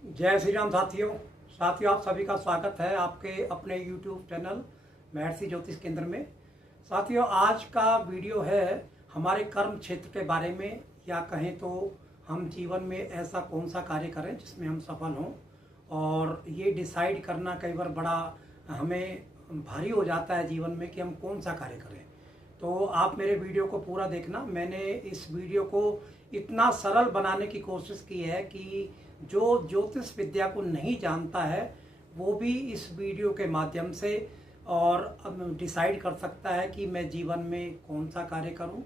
जय श्री राम साथियों। आप सभी का स्वागत है आपके अपने YouTube चैनल महर्षि ज्योतिष केंद्र में। साथियों, आज का वीडियो है हमारे कर्म क्षेत्र के बारे में, या कहें तो हम जीवन में ऐसा कौन सा कार्य करें जिसमें हम सफल हों। और ये डिसाइड करना कई बार बड़ा हमें भारी हो जाता है जीवन में कि हम कौन सा कार्य करें। तो आप मेरे वीडियो को पूरा देखना। मैंने इस वीडियो को इतना सरल बनाने की कोशिश की है कि जो ज्योतिष विद्या को नहीं जानता है वो भी इस वीडियो के माध्यम से और डिसाइड कर सकता है कि मैं जीवन में कौन सा कार्य करूं,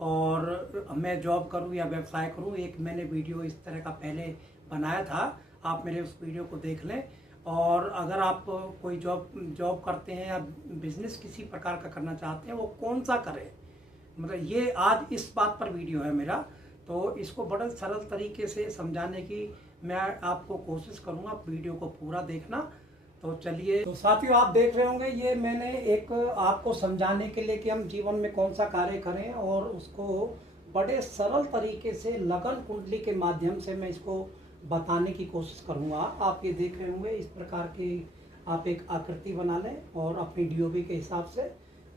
और मैं जॉब करूं या व्यवसाय करूं। एक मैंने वीडियो इस तरह का पहले बनाया था, आप मेरे उस वीडियो को देख लें। और अगर आप कोई जॉब करते हैं या बिजनेस किसी प्रकार का करना चाहते हैं, वो कौन सा करें, मतलब ये आज इस बात पर वीडियो है मेरा। तो इसको बड़े सरल तरीके से समझाने की मैं आपको कोशिश करूंगा। आप वीडियो को पूरा देखना। तो चलिए, तो साथियों आप देख रहे होंगे, ये मैंने एक आपको समझाने के लिए कि हम जीवन में कौन सा कार्य करें और उसको बड़े सरल तरीके से लगन कुंडली के माध्यम से मैं इसको बताने की कोशिश करूंगा। आप ये देख रहे होंगे, इस प्रकार की आप एक आकृति बना लें और अपनी डीओबी के हिसाब से।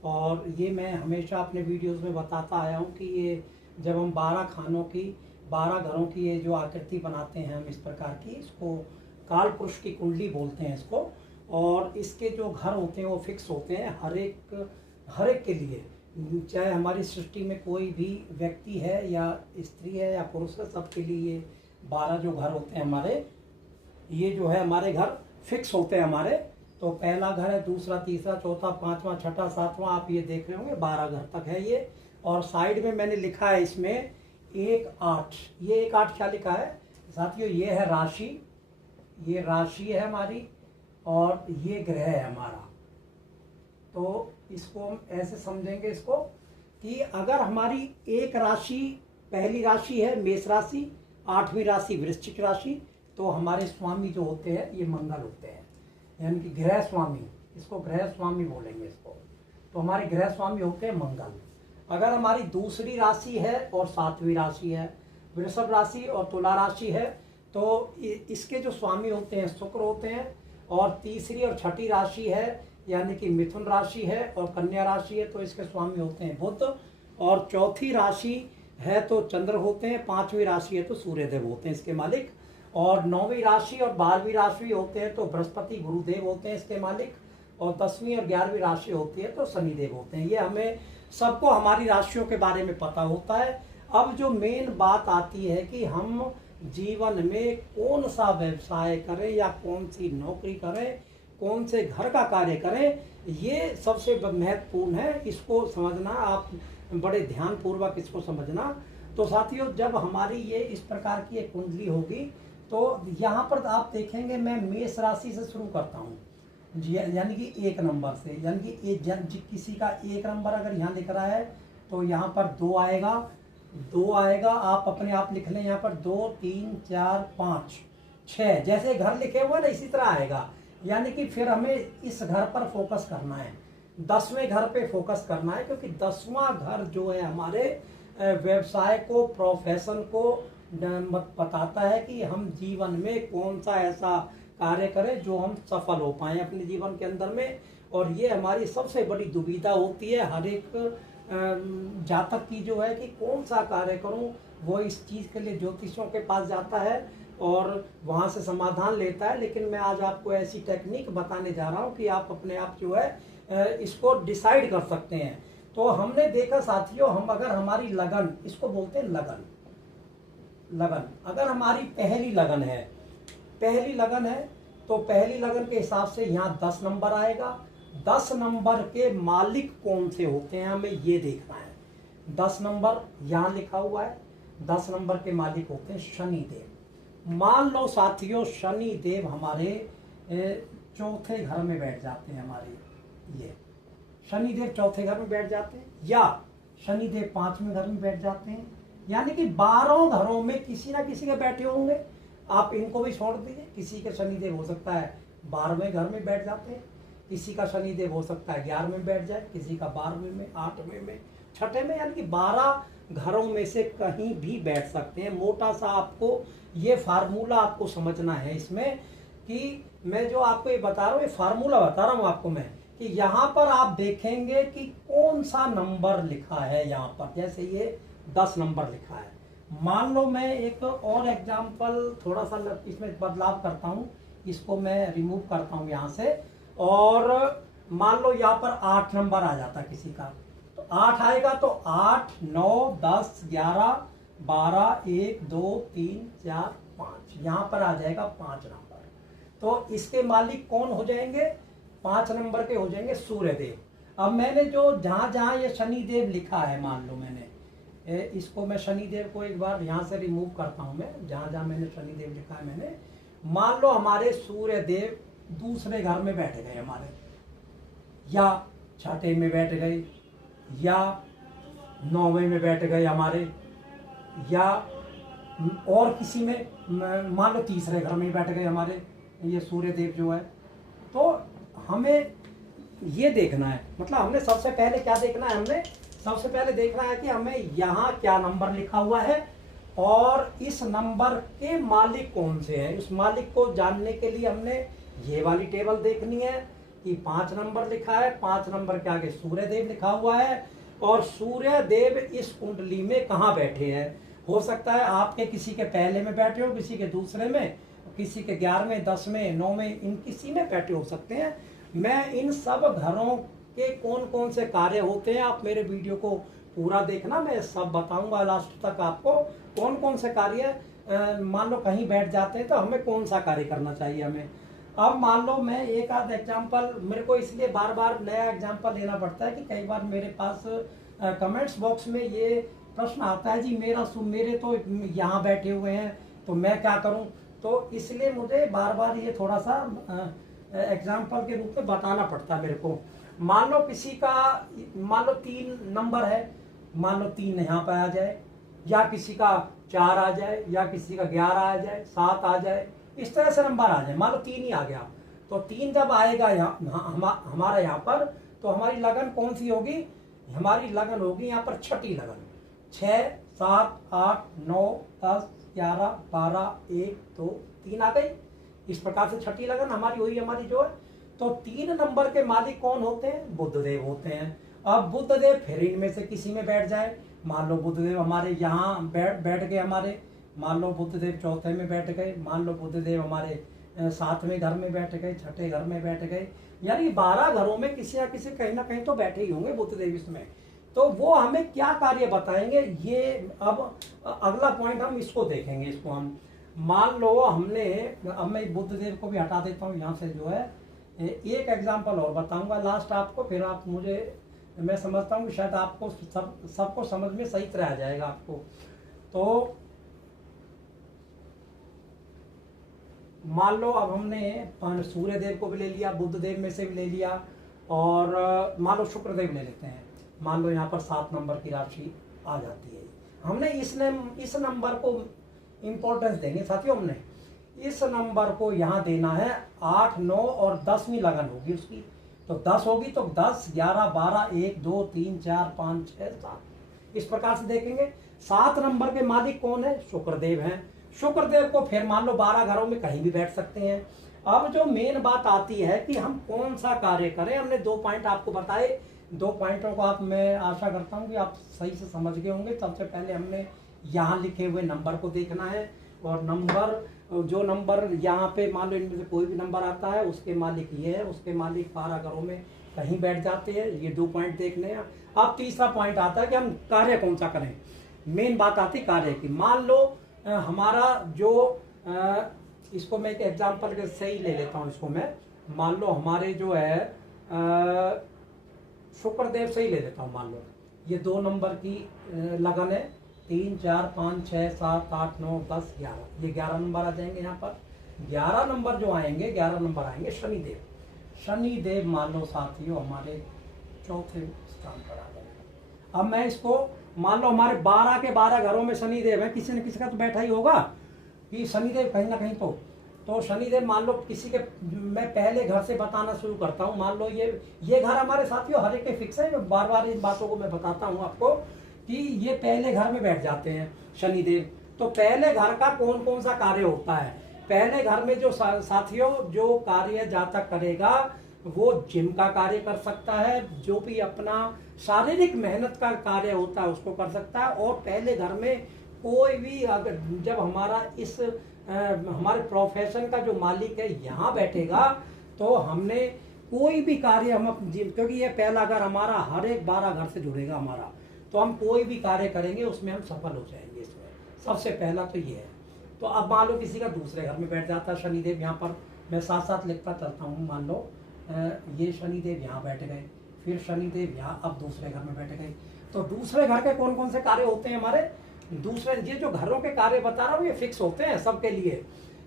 और ये मैं हमेशा अपने वीडियोस में बताता आया हूँ कि ये जब हम 12 घरों की ये जो आकृति बनाते हैं हम इस प्रकार की, इसको काल पुरुष की कुंडली बोलते हैं इसको। और इसके जो घर होते हैं वो फिक्स होते हैं हर एक के लिए, चाहे हमारी सृष्टि में कोई भी व्यक्ति है या स्त्री है या पुरुष है, सबके लिए ये 12 जो घर होते हैं हमारे, ये जो है हमारे घर फिक्स होते हैं हमारे। तो पहला घर है, दूसरा, तीसरा, चौथा, पांचवा, छठा, सातवां, आप ये देख रहे होंगे 12 घर तक है ये। और साइड में मैंने लिखा है इसमें 1-8। ये 1-8 क्या लिखा है साथियों? ये है राशि, ये राशि है हमारी और ये ग्रह है हमारा। तो इसको हम ऐसे समझेंगे इसको कि अगर हमारी एक राशि, पहली राशि है मेष राशि, 8वीं राशि वृश्चिक राशि, तो हमारे स्वामी जो होते हैं ये मंगल होते हैं, यानी कि ग्रह स्वामी, इसको ग्रह स्वामी बोलेंगे इसको। तो हमारे ग्रह स्वामी होते हैं मंगल। अगर हमारी दूसरी राशि है और 7वीं राशि है, वृषभ राशि और तुला राशि है, तो इसके जो स्वामी होते हैं शुक्र होते हैं। और तीसरी और छठी राशि है, यानी कि मिथुन राशि है और कन्या राशि है, तो इसके स्वामी होते हैं बुध। और चौथी राशि है तो चंद्र होते हैं, 5वीं राशि है तो सूर्यदेव होते हैं इसके मालिक। और 9वीं राशि और 12वीं राशि होते हैं तो बृहस्पति गुरुदेव होते हैं इसके मालिक। और 10वीं और 11वीं राशि होती है तो शनिदेव होते हैं। ये हमें सबको हमारी राशियों के बारे में पता होता है। अब जो मेन बात आती है कि हम जीवन में कौन सा व्यवसाय करें या कौन सी नौकरी करें, कौन से घर का कार्य करें, ये सबसे महत्वपूर्ण है। इसको समझना आप बड़े ध्यान पूर्वक इसको समझना। तो साथियों, जब हमारी ये इस प्रकार की एक कुंडली होगी तो यहाँ पर आप देखेंगे मैं मेष राशि से शुरू करता हूँ, यानी कि 1 नंबर से, यानी कि किसी का 1 नंबर अगर यहाँ लिख रहा है तो यहाँ पर 2 आएगा। आप अपने आप लिख लें यहाँ पर 2, 3, 4, 5, 6 जैसे घर लिखे हुए ना इसी तरह आएगा। यानी कि फिर हमें इस घर पर फोकस करना है, 10वें घर पे फोकस करना है, क्योंकि 10वां घर जो है हमारे व्यवसाय को, प्रोफेशन को बताता है कि हम जीवन में कौन सा ऐसा कार्य करें जो हम सफल हो पाए अपने जीवन के अंदर में। और ये हमारी सबसे बड़ी दुविधा होती है हर एक जातक की, जो है कि कौन सा कार्य करूं। वो इस चीज़ के लिए ज्योतिषों के पास जाता है और वहां से समाधान लेता है। लेकिन मैं आज आपको ऐसी टेक्निक बताने जा रहा हूं कि आप अपने आप जो है इसको डिसाइड कर सकते हैं। तो हमने देखा साथियों, हम अगर हमारी लगन, इसको बोलते हैं लगन, अगर हमारी पहली लगन है तो पहली लगन के हिसाब से यहाँ 10 नंबर आएगा। 10 नंबर के मालिक कौन से होते हैं हमें ये देखना है। 10 नंबर यहाँ लिखा हुआ है, 10 नंबर के मालिक होते हैं शनिदेव। मान लो साथियों, शनिदेव हमारे चौथे घर में बैठ जाते हैं, हमारे ये शनिदेव चौथे घर में बैठ जाते हैं, या शनिदेव 5वें घर में बैठ जाते हैं, यानी कि 12 घरों में किसी ना किसी के बैठे होंगे। आप इनको भी छोड़ दीजिए, किसी का शनिदेव हो सकता है 12वें घर में बैठ जाते हैं, किसी का शनिदेव हो सकता है 11वें में बैठ जाए, किसी का 12वें में, 8वें में, 6ठे में, यानी कि 12 घरों में से कहीं भी बैठ सकते हैं। मोटा सा आपको ये फार्मूला आपको समझना है इसमें, कि मैं जो आपको ये बता रहा हूँ, ये फार्मूला बता रहा हूँ आपको मैं, कि यहाँ पर आप देखेंगे कि कौन सा नंबर लिखा है। यहाँ पर जैसे ये 10 नंबर लिखा है। मान लो मैं एक और एग्जाम्पल थोड़ा सा इसमें बदलाव करता हूँ, इसको मैं रिमूव करता हूँ यहाँ से, और मान लो यहाँ पर 8 नंबर आ जाता किसी का, तो 8 आएगा तो 8, 9, 10, 11, 12, 1, 2, 3, 4, 5, यहाँ पर आ जाएगा 5 नंबर। तो इसके मालिक कौन हो जाएंगे? 5 नंबर के हो जाएंगे सूर्यदेव। अब मैंने जो जहां जहां ये शनिदेव लिखा है, मान लो मैंने इसको, मैं शनिदेव को एक बार यहां से रिमूव करता हूं। मैं जहां जहां मैंने शनिदेव लिखा है, मैंने मान लो हमारे सूर्यदेव दूसरे घर में बैठ गए हमारे, या छठे में बैठ गए, या 9वें में बैठ गए हमारे, या और किसी में मान लो तीसरे घर में बैठ गए हमारे ये सूर्यदेव जो है। तो हमें ये देखना है, मतलब हमने सबसे पहले क्या देखना है, हमने सबसे पहले देखना है कि हमें यहाँ क्या नंबर लिखा हुआ है और इस नंबर के मालिक कौन से हैं। उस मालिक को जानने के लिए हमने ये वाली टेबल देखनी है कि 5 नंबर लिखा है, 5 नंबर के आगे सूर्यदेव लिखा हुआ है, और सूर्यदेव इस कुंडली में कहाँ बैठे हैं। हो सकता है आपके किसी के पहले में बैठे हो, किसी के दूसरे में, किसी के 11वें, 10वें, 9वें, इन किसी में बैठे हो सकते हैं। मैं इन सब घरों के कौन कौन से कार्य होते हैं, आप मेरे वीडियो को पूरा देखना, मैं सब बताऊंगा लास्ट तक आपको कौन कौन से कार्य। मान लो कहीं बैठ जाते हैं तो हमें कौन सा कार्य करना चाहिए हमें। अब मान लो मैं एक आध एग्जाम्पल, मेरे को इसलिए बार बार नया एग्जाम्पल लेना पड़ता है कि कई बार मेरे पास कमेंट्स बॉक्स में ये प्रश्न आता है, जी मेरे तो यहाँ बैठे हुए हैं तो मैं क्या करूँ। तो इसलिए मुझे बार बार ये थोड़ा सा एग्जाम्पल के रूप में बताना पड़ता है मेरे को। मान लो किसी का, मान लो 3 नंबर है, मान लो 3 यहाँ पर आ जाए, या किसी का 4 आ जाए, या किसी का 11 आ जाए, 7 आ जाए, इस तरह से नंबर आ जाए। मान लो 3 ही आ गया, तो 3 जब आएगा यहाँ हमारा यहाँ पर, तो हमारी लगन कौन सी होगी? हमारी लगन होगी यहाँ पर छठी लगन। 6, 7, 8, 9, 10, 11, 12, 1, 2, 3 आ गई। इस प्रकार से छठी लगन हमारी हुई, हमारी जो है। तो 3 नंबर के मालिक कौन होते हैं? बुधदेव होते हैं। अब बुधदेव फिर इनमें से किसी में बैठ जाए, मान लो बुधदेव हमारे यहाँ बैठ गए हमारे, मान लो बुधदेव चौथे में बैठ गए, मान लो बुधदेव हमारे 7वें घर में बैठ गए, छठे घर में बैठ गए, यानी 12 घरों में किसी ना किसी कहीं ना कहीं तो बैठे ही होंगे बुधदेव इसमें। तो वो हमें क्या कार्य बताएंगे, ये अब अगला पॉइंट हम इसको देखेंगे। इसको हम मान लो हमने, अब मैं बुधदेव को भी हटा देता हूँ यहाँ से जो है। एक एग्जाम्पल और बताऊंगा लास्ट आपको, फिर आप मुझे, मैं समझता हूँ कि शायद आपको सबको समझ में सही तरह आ जाएगा आपको। तो मान लो अब हमने सूर्यदेव को भी ले लिया, बुधदेव में से भी ले लिया, और मान लो शुक्रदेव ले लेते हैं। मान लो यहाँ पर 7 नंबर की राशि आ जाती है। हमने इस नंबर को इम्पोर्टेंस देंगे साथियों। हमने इस नंबर को यहाँ देना है 8, 9 और 10वीं लगन होगी उसकी। तो 10 होगी तो 10, 11, 12, 1, 2, 3, 4, 5, 6, 7, इस प्रकार से देखेंगे। 7 नंबर के मालिक कौन है? शुक्रदेव हैं। शुक्रदेव को फिर मान लो 12 घरों में कहीं भी बैठ सकते हैं। अब जो मेन बात आती है कि हम कौन सा कार्य करें। हमने 2 पॉइंट आपको बताए, 2 पॉइंटों को आप, मैं आशा करता हूं कि आप सही से समझ गए होंगे। सबसे पहले हमने यहाँ लिखे हुए नंबर को देखना है, और जो नंबर यहाँ पे मान लो इनमें से कोई भी नंबर आता है, उसके मालिक ये है, उसके मालिक 12 घरों में कहीं बैठ जाते हैं। ये 2 पॉइंट देखने हैं। अब तीसरा पॉइंट आता है कि हम कार्य कौन सा करें। मेन बात आती है कार्य की। मान लो हमारा जो इसको मैं एक एग्जाम्पल के सही ले लेता हूँ इसको मैं। मान लो हमारे जो है शुक्रदेव से ही ले लेता हूँ। मान लो ये 2 नंबर की लगन है, 3, 4, 5, 6, 7, 8, 9, 10, 11, ये 11 नंबर आ जाएंगे यहाँ पर। 11 नंबर जो आएंगे, 11 नंबर आएंगे शनिदेव। शनिदेव मान लो साथियों हमारे चौथे स्थान पर आ जाएगा। अब मैं इसको मान लो हमारे 12 के 12 घरों में शनिदेव है, किसी न किसी का तो बैठा ही होगा कि शनिदेव कहीं ना कहीं। तो शनिदेव मान लो किसी के, मैं पहले घर से बताना शुरू करता हूँ। मान लो ये घर हमारे साथियों हर एक के फिक्स है। बार बार इन बातों को मैं बताता हूँ आपको कि ये पहले घर में बैठ जाते हैं शनिदेव। तो पहले घर का कौन कौन सा कार्य होता है? पहले घर में जो साथियों जो कार्य जातक करेगा वो जिम का कार्य कर सकता है, जो भी अपना शारीरिक मेहनत का कार्य होता है उसको कर सकता है। और पहले घर में कोई भी अगर जब हमारा इस हमारे प्रोफेशन का जो मालिक है यहाँ बैठेगा तो हमने कोई भी कार्य हम क्योंकि ये पहला घर हमारा हर एक 12 घर से जुड़ेगा हमारा, तो हम कोई भी कार्य करेंगे उसमें हम सफल हो जाएंगे। इसमें सबसे पहला तो ये है। तो अब मान लो किसी का दूसरे घर में बैठ जाता है शनिदेव, यहाँ पर मैं साथ साथ लिखता चलता हूँ। मान लो ये शनिदेव यहाँ बैठ गए, फिर शनिदेव यहाँ अब दूसरे घर में बैठ गए। तो दूसरे घर के कौन कौन से कार्य होते हैं हमारे? दूसरे ये जो घरों के कार्य बता रहा हूँ ये फिक्स होते हैं सबके लिए,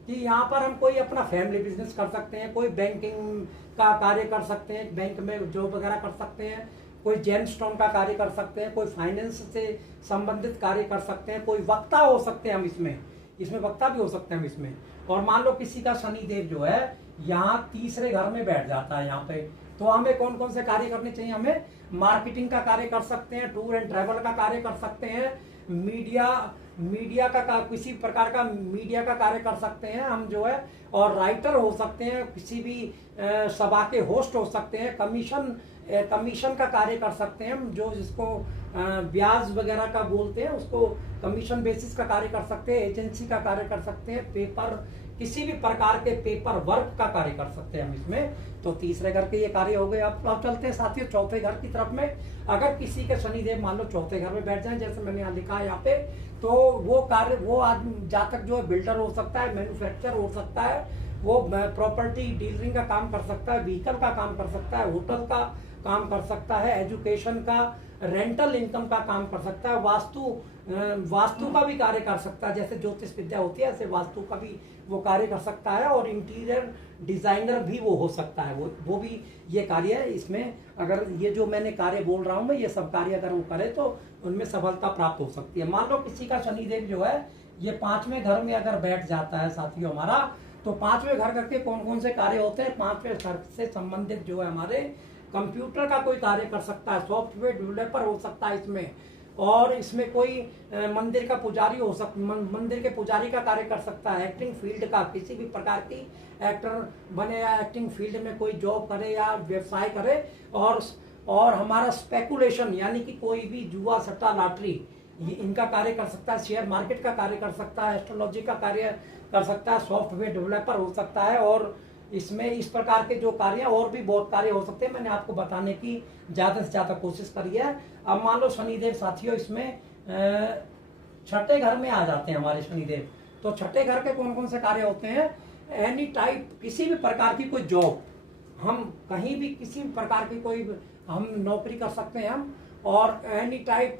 कि यहाँ पर हम कोई अपना फैमिली बिजनेस कर सकते हैं, कोई बैंकिंग का कार्य कर सकते हैं, बैंक में जॉब वगैरह कर सकते हैं, कोई जेम स्टोन का कार्य कर सकते हैं, कोई फाइनेंस से संबंधित कार्य कर सकते हैं, कोई वक्ता हो सकते हैं हम इसमें वक्ता भी हो सकते हैं हम इसमें। और मान लो किसी का शनिदेव जो है यहाँ तीसरे घर में बैठ जाता है यहाँ पे, तो हमें कौन कौन से कार्य करने चाहिए? हमें मार्केटिंग का कार्य कर सकते हैं, टूर एंड ट्रैवल का कार्य कर सकते हैं, मीडिया का किसी प्रकार का मीडिया का कार्य कर सकते हैं हम जो है, और राइटर हो सकते हैं, किसी भी सभा के होस्ट हो सकते हैं, कमीशन का कार्य कर सकते हैं हम, जो जिसको ब्याज वगैरह का बोलते हैं उसको कमीशन बेसिस का कार्य कर सकते हैं, एजेंसी का कार्य कर सकते हैं, पेपर किसी भी प्रकार के पेपर वर्क का कार्य कर सकते हैं हम इसमें। तो तीसरे घर के ये कार्य हो गए। अब चलते हैं साथियों चौथे घर की तरफ में। अगर किसी के शनिदेव मान लो चौथे घर में बैठ जाए, जैसे मैंने यहाँ लिखा है यहाँ पे, तो वो कार्य वो आदमी जातक जो है बिल्डर हो सकता है, मैन्युफैक्चर हो सकता है, वो प्रॉपर्टी डीलरिंग का काम कर सकता है, व्हीकल का काम कर सकता है, होटल का काम कर सकता है, एजुकेशन का, रेंटल इनकम का काम कर सकता है, वास्तु का भी कार्य कर सकता है, जैसे ज्योतिष विद्या होती है ऐसे वास्तु का भी वो कार्य कर सकता है, और इंटीरियर डिजाइनर भी वो हो सकता है, वो भी ये कार्य है। इसमें अगर ये जो मैंने कार्य बोल रहा हूँ मैं, ये सब कार्य अगर वो करे तो उनमें सफलता प्राप्त हो सकती है। मान लो किसी का शनिदेव जो है ये पांचवें घर में अगर बैठ जाता है साथियों हमारा, तो पांचवें घर करके कौन कौन से कार्य होते हैं? पांचवें घर से संबंधित जो है हमारे कंप्यूटर का कोई कार्य कर सकता है, सॉफ्टवेयर डेवलपर हो सकता है इसमें, और इसमें कोई मंदिर का पुजारी हो सकता, मंदिर के पुजारी का कार्य कर सकता है, एक्टिंग फील्ड का, किसी भी प्रकार की एक्टर बने या एक्टिंग फील्ड में कोई जॉब करे या व्यवसाय करे, और हमारा स्पेकुलेशन यानी कि कोई भी जुआ सट्टा लॉटरी इनका कार्य कर सकता है, शेयर मार्केट का कार्य कर सकता है, एस्ट्रोलॉजी का कार्य कर सकता है, सॉफ्टवेयर डेवलपर हो सकता है, और इसमें इस प्रकार के जो कार्य और भी बहुत कार्य हो सकते हैं। मैंने आपको बताने की ज्यादा से ज्यादा कोशिश करी है। अब मान लो शनिदेव साथियों इसमें छठे घर में आ जाते हैं हमारे शनिदेव, तो छठे घर के कौन कौन से कार्य होते हैं? एनी टाइप किसी भी प्रकार की कोई जॉब, हम कहीं भी किसी भी प्रकार की कोई हम नौकरी कर सकते हैं हम, और एनी टाइप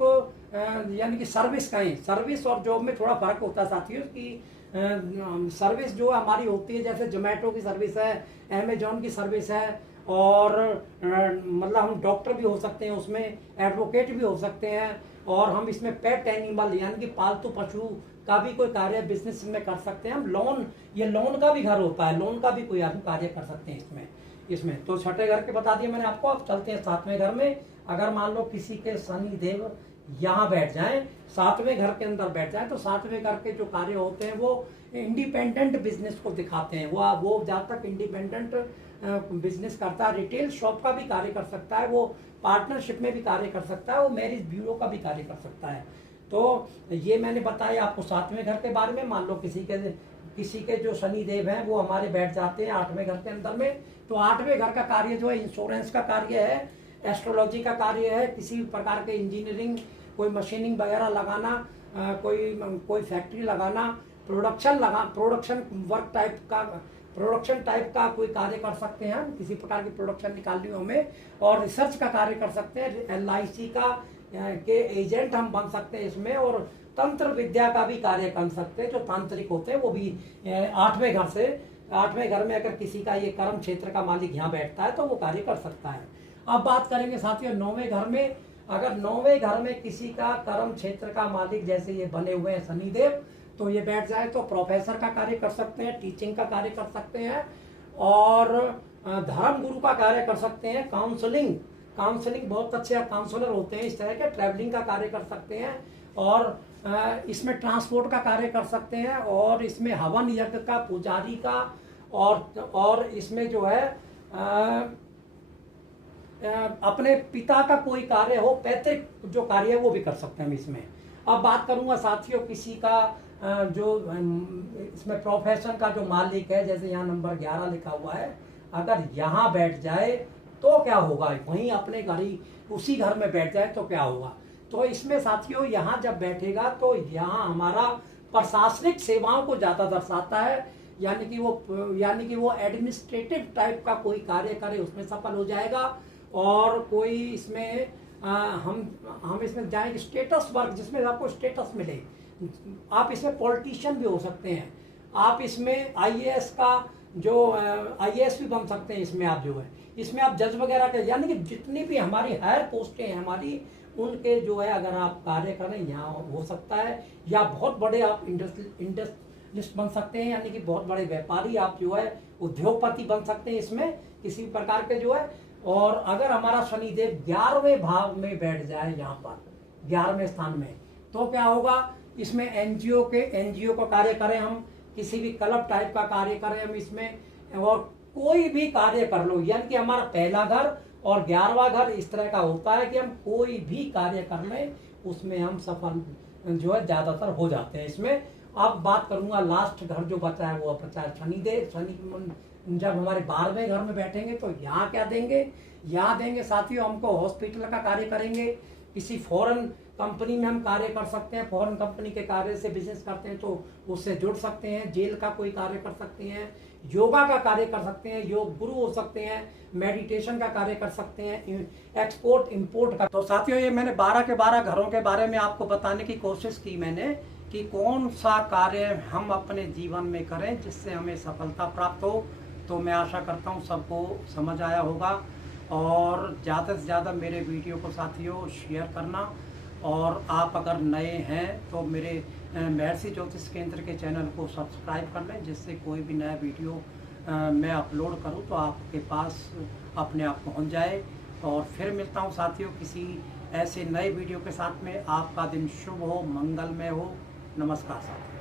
यानी कि सर्विस कहें, सर्विस और जॉब में थोड़ा फर्क होता है साथियों की। सर्विस जो हमारी होती है जैसे जोमेटो की सर्विस है, अमेजोन की सर्विस है, और मतलब हम डॉक्टर भी हो सकते हैं उसमें, एडवोकेट भी हो सकते हैं, और हम इसमें पेट एनिमल यानी कि पालतू पशु का भी कोई कार्य बिजनेस में कर सकते हैं हम। लोन का भी घर होता है, लोन का भी कोई आदमी कार्य कर सकते हैं इसमें। तो छठे घर के बता दिए मैंने आपको। अब चलते हैं सातवें घर में। अगर मान लो किसी के शनि देव यहाँ बैठ जाएं, सातवें घर के अंदर बैठ जाएं, तो सातवें घर के जो कार्य होते हैं वो इंडिपेंडेंट बिजनेस को दिखाते हैं। वो जहाँ तक इंडिपेंडेंट बिजनेस करता है, रिटेल शॉप का भी कार्य कर सकता है, वो पार्टनरशिप में भी कार्य कर सकता है, वो मैरिज ब्यूरो का भी कार्य कर सकता है। तो ये मैंने बताया आपको सातवें घर के बारे में। मान लो किसी के जो शनि देव हैं वो हमारे बैठ जाते हैं आठवें घर के अंदर में, तो आठवें घर का कार्य जो है इंश्योरेंस का कार्य है, एस्ट्रोलॉजी का कार्य है, किसी भी प्रकार के इंजीनियरिंग, कोई मशीनिंग वगैरह लगाना, कोई फैक्ट्री लगाना, प्रोडक्शन वर्क प्रोडक्शन टाइप का कोई कार्य कर सकते हैं, किसी प्रकार की प्रोडक्शन निकालनी हो हमें, और रिसर्च का कार्य कर सकते हैं, LIC के एजेंट हम बन सकते हैं इसमें, और तंत्र विद्या का भी कार्य कर सकते हैं, जो तांत्रिक होते हैं वो भी आठवें घर में अगर किसी का ये कर्म क्षेत्र का मालिक यहाँ बैठता है तो वो कार्य कर सकता है। अब बात करेंगे साथियों नौवें घर में। अगर नौवें घर में किसी का कर्म क्षेत्र का मालिक जैसे ये बने हुए हैं शनिदेव, तो ये बैठ जाए तो प्रोफेसर का कार्य कर सकते हैं, टीचिंग का कार्य कर सकते हैं, और धर्म गुरु का कार्य कर सकते हैं, काउंसलिंग बहुत अच्छे काउंसलर होते हैं, इस तरह के ट्रैवलिंग का कार्य कर सकते हैं, और इसमें ट्रांसपोर्ट का कार्य कर सकते हैं, और इसमें हवन यज्ञ का, पुजारी का, और इसमें जो है अपने पिता का कोई कार्य हो, पैतृक जो कार्य है वो भी कर सकते हैं हम इसमें। अब बात करूंगा साथियों किसी का जो इसमें प्रोफेशन का जो मालिक है, जैसे यहाँ नंबर 11 लिखा हुआ है, अगर यहाँ बैठ जाए तो क्या होगा, वहीं अपने घर ही उसी घर में बैठ जाए तो क्या होगा। तो इसमें साथियों यहाँ जब बैठेगा तो यहाँ हमारा प्रशासनिक सेवाओं को ज्यादा दर्शाता है, यानी कि वो एडमिनिस्ट्रेटिव टाइप का कोई कार्य करे उसमें सफल हो जाएगा। और कोई इसमें हम इसमें जाएंगे स्टेटस वर्क, जिसमें आपको स्टेटस मिले। आप इसमें पॉलिटिशियन भी हो सकते हैं, आप इसमें आईएएस का जो आईएएस भी बन सकते हैं, इसमें आप जो है इसमें आप जज वगैरह के, यानी कि जितनी भी हमारी हायर पोस्टें हैं हमारी, उनके जो है अगर आप कार्य करें यहाँ हो सकता है। या बहुत बड़े आप इंडस्ट्रियलिस्ट बन सकते हैं, यानी कि बहुत बड़े व्यापारी, आप जो है उद्योगपति बन सकते हैं इसमें किसी प्रकार के जो है। और अगर हमारा शनिदेव 11वें भाव में बैठ जाए यहाँ पर 11वें स्थान में, तो क्या होगा, इसमें एनजीओ का कार्य करें हम, किसी भी क्लब टाइप का कार्य करें हम इसमें, और कोई भी कार्य कर लो, यानी कि हमारा पहला घर और 11वां घर इस तरह का होता है कि हम कोई भी कार्य कर लें उसमें हम सफल जो है ज्यादातर हो जाते हैं इसमें। अब बात करूंगा लास्ट घर जो बचा है, वो बचा है शनिदेव। शनि जब हमारे 12वें घर में बैठेंगे तो यहाँ क्या देंगे, यहाँ देंगे साथियों हमको हॉस्पिटल का कार्य करेंगे, किसी फॉरेन कंपनी में हम कार्य कर सकते हैं, फॉरेन कंपनी के कार्य से बिजनेस करते हैं तो उससे जुड़ सकते हैं, जेल का कोई कार्य कर सकते हैं, योगा का कार्य कर सकते हैं, योग गुरु हो सकते हैं, मेडिटेशन का कार्य कर सकते हैं, एक्सपोर्ट इंपोर्ट का। तो साथियों ये मैंने 12 के 12 घरों के बारे में आपको बताने की कोशिश की मैंने, कि कौन सा कार्य हम अपने जीवन में करें जिससे हमें सफलता प्राप्त हो। तो मैं आशा करता हूँ सबको समझ आया होगा, और ज़्यादा से ज़्यादा मेरे वीडियो को साथियों शेयर करना, और आप अगर नए हैं तो मेरे महर्षि ज्योतिष केंद्र के चैनल को सब्सक्राइब कर लें, जिससे कोई भी नया वीडियो मैं अपलोड करूं तो आपके पास अपने आप पहुंच जाए। और फिर मिलता हूं साथियों किसी ऐसे नए वीडियो के साथ में। आपका दिन शुभ हो, मंगलमय हो। नमस्कार साथियों।